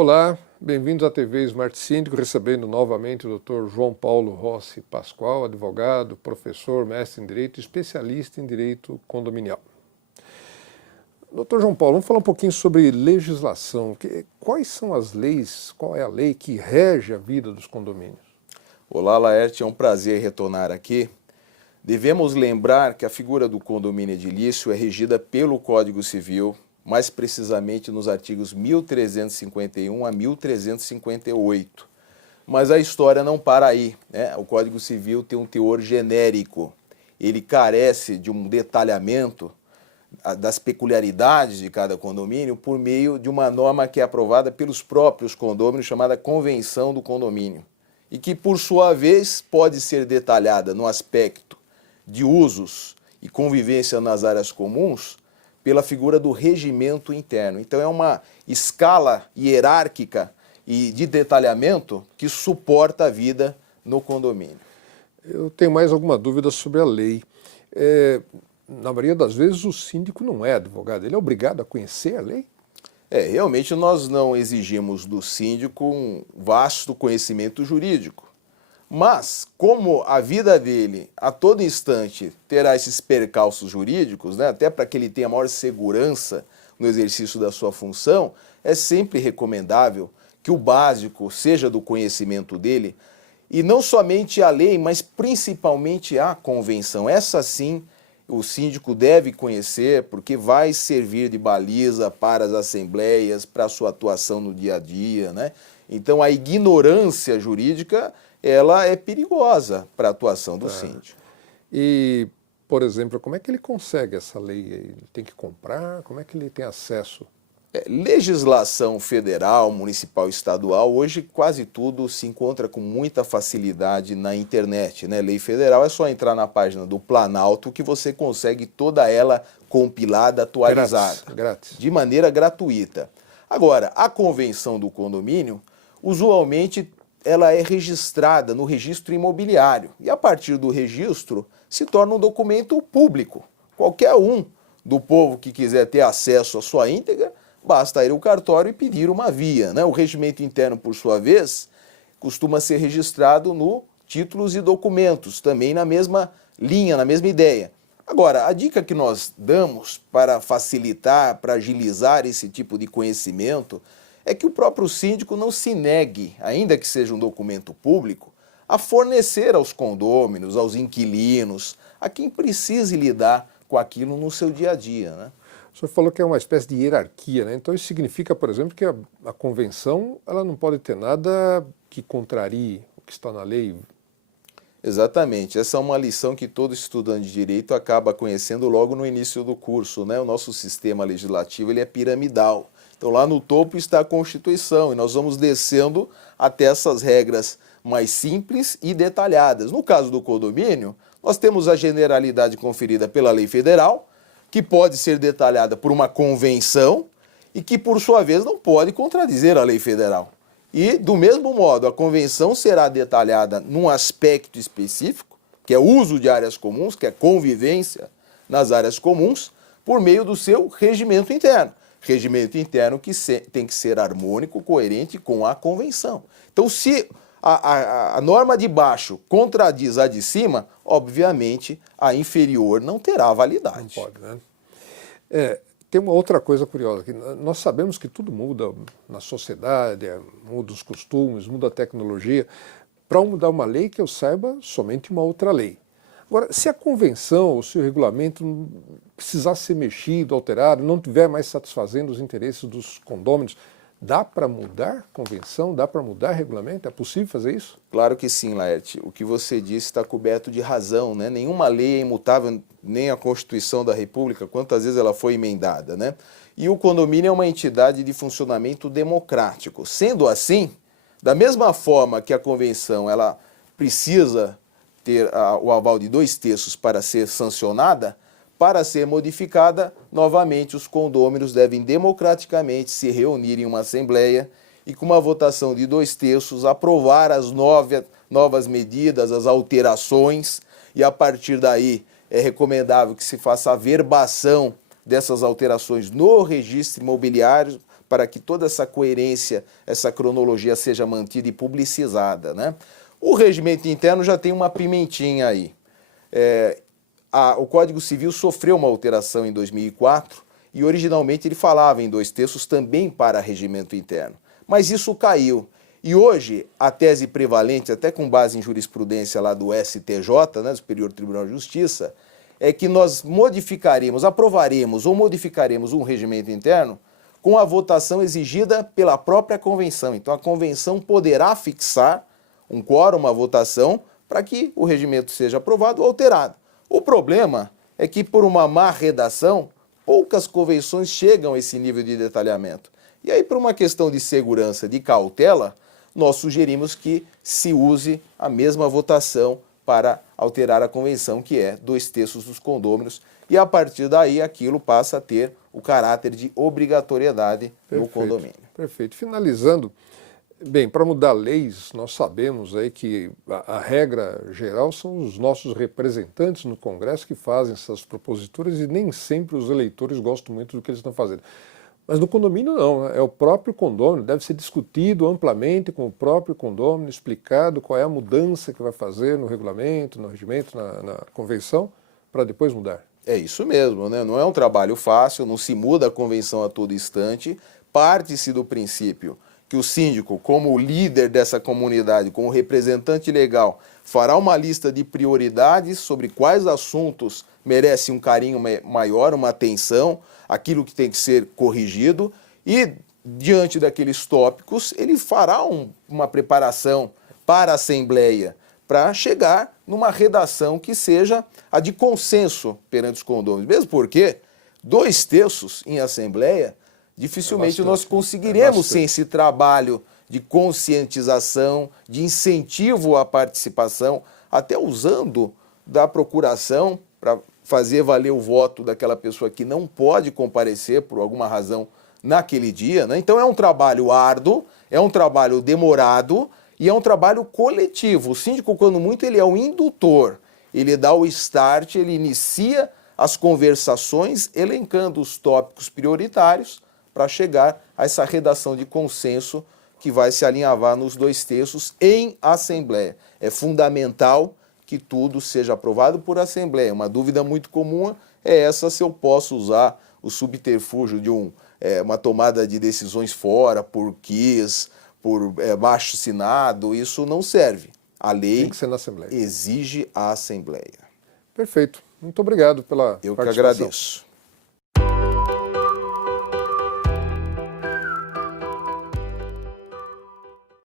Olá, bem-vindos à TV Smart Síndico, recebendo novamente o Dr. João Paulo Rossi Pascoal, advogado, professor, mestre em Direito, especialista em Direito Condominial. Dr. João Paulo, vamos falar um pouquinho sobre legislação. Quais são as leis, qual é a lei que rege a vida dos condomínios? Olá, Laerte, é um prazer retornar aqui. Devemos lembrar que a figura do condomínio edilício é regida pelo Código Civil, mais precisamente nos artigos 1351 a 1358. Mas a história não para aí, né? O Código Civil tem um teor genérico. Ele carece de um detalhamento das peculiaridades de cada condomínio por meio de uma norma que é aprovada pelos próprios condôminos, chamada Convenção do Condomínio, e que, por sua vez, pode ser detalhada no aspecto de usos e convivência nas áreas comuns pela figura do regimento interno. Então é uma escala hierárquica e de detalhamento que suporta a vida no condomínio. Eu tenho mais alguma dúvida sobre a lei. Na maioria das vezes o síndico não é advogado, ele é obrigado a conhecer a lei? Realmente nós não exigimos do síndico um vasto conhecimento jurídico. Mas, como a vida dele, a todo instante, terá esses percalços jurídicos, né, até para que ele tenha maior segurança no exercício da sua função, é sempre recomendável que o básico seja do conhecimento dele, e não somente a lei, mas principalmente a convenção. Essa sim, o síndico deve conhecer, porque vai servir de baliza para as assembleias, para a sua atuação no dia a dia, né? Então, a ignorância jurídica ela é perigosa para a atuação do síndico. E, por exemplo, como é que ele consegue essa lei? Ele tem que comprar? Como é que ele tem acesso? Legislação federal, municipal e estadual, hoje quase tudo se encontra com muita facilidade na internet, né? Lei federal é só entrar na página do Planalto que você consegue toda ela compilada, atualizada. Grátis. De maneira gratuita. Agora, a convenção do condomínio, usualmente ela é registrada no registro imobiliário e a partir do registro se torna um documento público. Qualquer um do povo que quiser ter acesso à sua íntegra, basta ir ao cartório e pedir uma via, né? O regimento interno, por sua vez, costuma ser registrado no títulos e documentos, também na mesma linha, na mesma ideia. Agora, a dica que nós damos para facilitar, para agilizar esse tipo de conhecimento, é que o próprio síndico não se negue, ainda que seja um documento público, a fornecer aos condôminos, aos inquilinos, a quem precise lidar com aquilo no seu dia a dia, né? O senhor falou que é uma espécie de hierarquia, né? Então isso significa, por exemplo, que a convenção ela não pode ter nada que contrarie o que está na lei. Exatamente, essa é uma lição que todo estudante de direito acaba conhecendo logo no início do curso, né? O nosso sistema legislativo ele é piramidal. Então lá no topo está a Constituição e nós vamos descendo até essas regras mais simples e detalhadas. No caso do condomínio, nós temos a generalidade conferida pela lei federal, que pode ser detalhada por uma convenção e que, por sua vez, não pode contradizer a lei federal. E, do mesmo modo, a convenção será detalhada num aspecto específico, que é o uso de áreas comuns, que é convivência nas áreas comuns, por meio do seu regimento interno. Regimento interno que tem que ser harmônico, coerente com a convenção. Então, se a norma de baixo contradiz a de cima, obviamente a inferior não terá validade. Não pode, né? Tem uma outra coisa curiosa, que nós sabemos que tudo muda na sociedade, muda os costumes, muda a tecnologia. Para mudar uma lei, que eu saiba, somente uma outra lei. Agora, se a convenção ou se o regulamento precisar ser mexido, alterado, não estiver mais satisfazendo os interesses dos condôminos, dá para mudar a convenção? Dá para mudar o regulamento? É possível fazer isso? Claro que sim, Laerte. O que você disse está coberto de razão, né? Nenhuma lei é imutável, nem a Constituição da República, quantas vezes ela foi emendada, né? E o condomínio é uma entidade de funcionamento democrático. Sendo assim, da mesma forma que a convenção ela precisa ter o aval de 2/3 para ser sancionada, para ser modificada, novamente os condôminos devem democraticamente se reunir em uma assembleia e com uma votação de 2/3 aprovar as novas medidas, as alterações, e a partir daí é recomendável que se faça a verbação dessas alterações no registro imobiliário para que toda essa coerência, essa cronologia seja mantida e publicizada, né? O regimento interno já tem uma pimentinha aí. O Código Civil sofreu uma alteração em 2004 e originalmente ele falava em 2/3 também para regimento interno. Mas isso caiu. E hoje a tese prevalente, até com base em jurisprudência lá do STJ, né, do Superior Tribunal de Justiça, é que nós aprovaremos ou modificaremos um regimento interno com a votação exigida pela própria convenção. Então a convenção poderá fixar um quórum, uma votação, para que o regimento seja aprovado ou alterado. O problema é que, por uma má redação, poucas convenções chegam a esse nível de detalhamento. E aí, por uma questão de segurança, de cautela, nós sugerimos que se use a mesma votação para alterar a convenção, que é 2/3 dos condôminos, e a partir daí aquilo passa a ter o caráter de obrigatoriedade no condomínio. Perfeito. Finalizando, bem, para mudar leis, nós sabemos aí que a regra geral são os nossos representantes no Congresso que fazem essas proposituras e nem sempre os eleitores gostam muito do que eles estão fazendo. Mas no condomínio não, né? É o próprio condômino, deve ser discutido amplamente com o próprio condômino, explicado qual é a mudança que vai fazer no regulamento, no regimento, na convenção, para depois mudar. É isso mesmo, né? Não é um trabalho fácil, não se muda a convenção a todo instante, parte-se do princípio que o síndico, como líder dessa comunidade, como representante legal, fará uma lista de prioridades sobre quais assuntos merecem um carinho maior, uma atenção, aquilo que tem que ser corrigido, e diante daqueles tópicos ele fará uma preparação para a Assembleia, para chegar numa redação que seja a de consenso perante os condôminos, mesmo porque 2/3 em Assembleia dificilmente nós conseguiremos sem esse trabalho de conscientização, de incentivo à participação, até usando da procuração para fazer valer o voto daquela pessoa que não pode comparecer por alguma razão naquele dia, né? Então é um trabalho árduo, é um trabalho demorado e é um trabalho coletivo. O síndico, quando muito, ele é o indutor, ele dá o start, ele inicia as conversações, elencando os tópicos prioritários, para chegar a essa redação de consenso que vai se alinhavar nos 2/3 em Assembleia. É fundamental que tudo seja aprovado por Assembleia. Uma dúvida muito comum é essa, se eu posso usar o subterfúgio de uma tomada de decisões fora, por quis, por abaixo-assinado. Isso não serve. A lei tem que ser na Assembleia. Exige a Assembleia. Perfeito. Muito obrigado pela participação. Eu que agradeço.